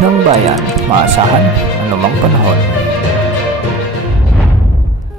ng bayan, maasahan anumang panahon.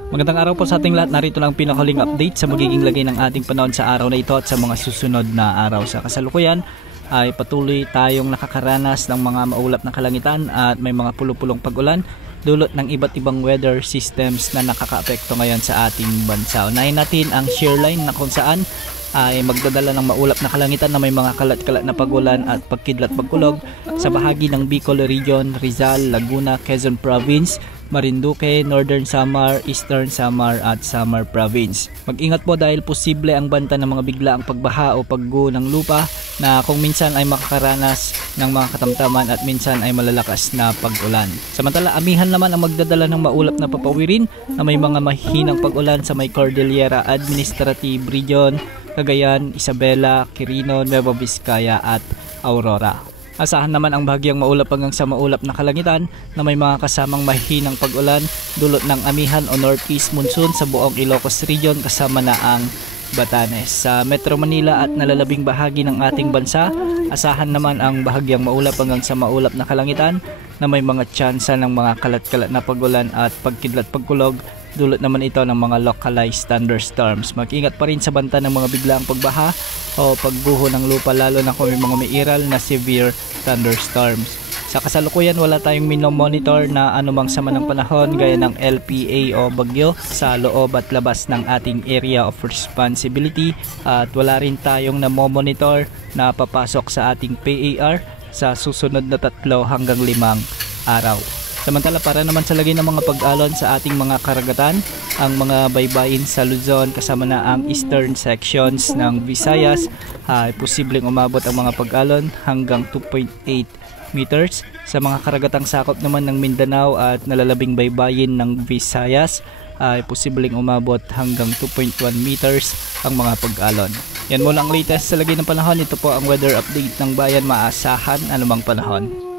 Magandang araw po sa ating lahat. Narito lang pinakahuling update sa magiging lagay ng ating panahon sa araw na ito at sa mga susunod na araw. Sa kasalukuyan ay patuloy tayong nakakaranas ng mga maulap na kalangitan at may mga pulupulong pag-ulan dulot ng iba't ibang weather systems na nakakaapekto ngayon sa ating bansa. Unahin natin ang shear line na kung saan ay magdadala ng maulap na kalangitan na may mga kalat-kalat na pag-ulan at pagkidlat pagkulog sa bahagi ng Bicol Region, Rizal, Laguna, Quezon Province, Marinduque, Northern Samar, Eastern Samar at Samar Province. Mag-ingat po dahil posible ang banta ng mga biglaang pagbaha o pagguho ng lupa na kung minsan ay makakaranas ng mga katamtaman at minsan ay malalakas na pag-ulan. Samantala, amihan naman ang magdadala ng maulap na papawirin na may mga mahinang pag-ulan sa may Cordillera Administrative Region, Cagayan, Isabela, Quirino, Nueva Vizcaya at Aurora. Asahan naman ang bahagyang maulap hanggang sa maulap na kalangitan na may mga kasamang mahinang pag-ulan dulot ng amihan o northeast monsoon sa buong Ilocos Region kasama na ang Batanes. Sa Metro Manila at nalalabing bahagi ng ating bansa, asahan naman ang bahagyang maulap hanggang sa maulap na kalangitan na may mga tsansa ng mga kalat-kalat na pag-ulan at pagkidlat pagkulog. Dulot naman ito ng mga localized thunderstorms. Mag-ingat pa rin sa banta ng mga biglaang pagbaha o pagguho ng lupa lalo na kung may mga mairal na severe thunderstorms. Sa kasalukuyan wala tayong minomonitor na anumang sama ng panahon gaya ng LPA o bagyo sa loob at labas ng ating area of responsibility at wala rin tayong namomonitor na papasok sa ating PAR sa susunod na 3 hanggang 5 araw. Samantala para naman sa lagay ng mga pag-alon sa ating mga karagatan, ang mga baybayin sa Luzon kasama na ang eastern sections ng Visayas ay posibleng umabot ang mga pag-alon hanggang 2.8 meters. Sa mga karagatang sakop naman ng Mindanao at nalalabing baybayin ng Visayas ay posibleng umabot hanggang 2.1 meters ang mga pag-alon. Yan muna ang latest sa lagay ng panahon. Ito po ang weather update ng bayan, maasahan anumang panahon.